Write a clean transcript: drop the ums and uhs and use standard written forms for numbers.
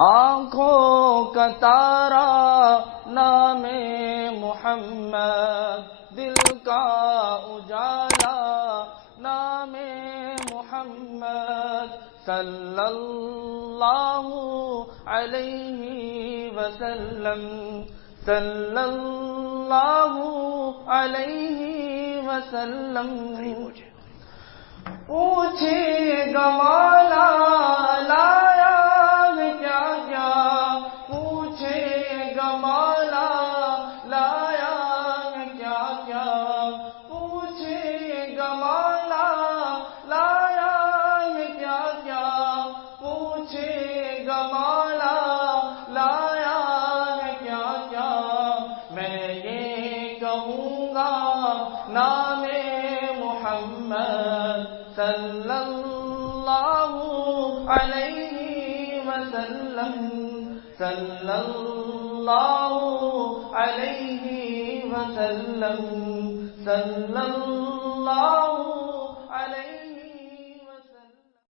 آنکھوں کا تارا نام محمد، دل کا اجالا نام محمد، صلی اللہ علیہ وسلم، صلی اللہ علیہ وسلم۔ پوچھے گا مولا لایا ہے کیا کیا، پوچھے گا مولا لایا ہے کیا کیا، پوچھے گا مولا لایا ہے کیا کیا، پوچھے گا مولا لایا ہے کیا کیا۔ میں یہ کہوں گا نام محمد، صلی اللہ علیہ وسلم، صلی اللہ علیہ وسلم، صلی اللہ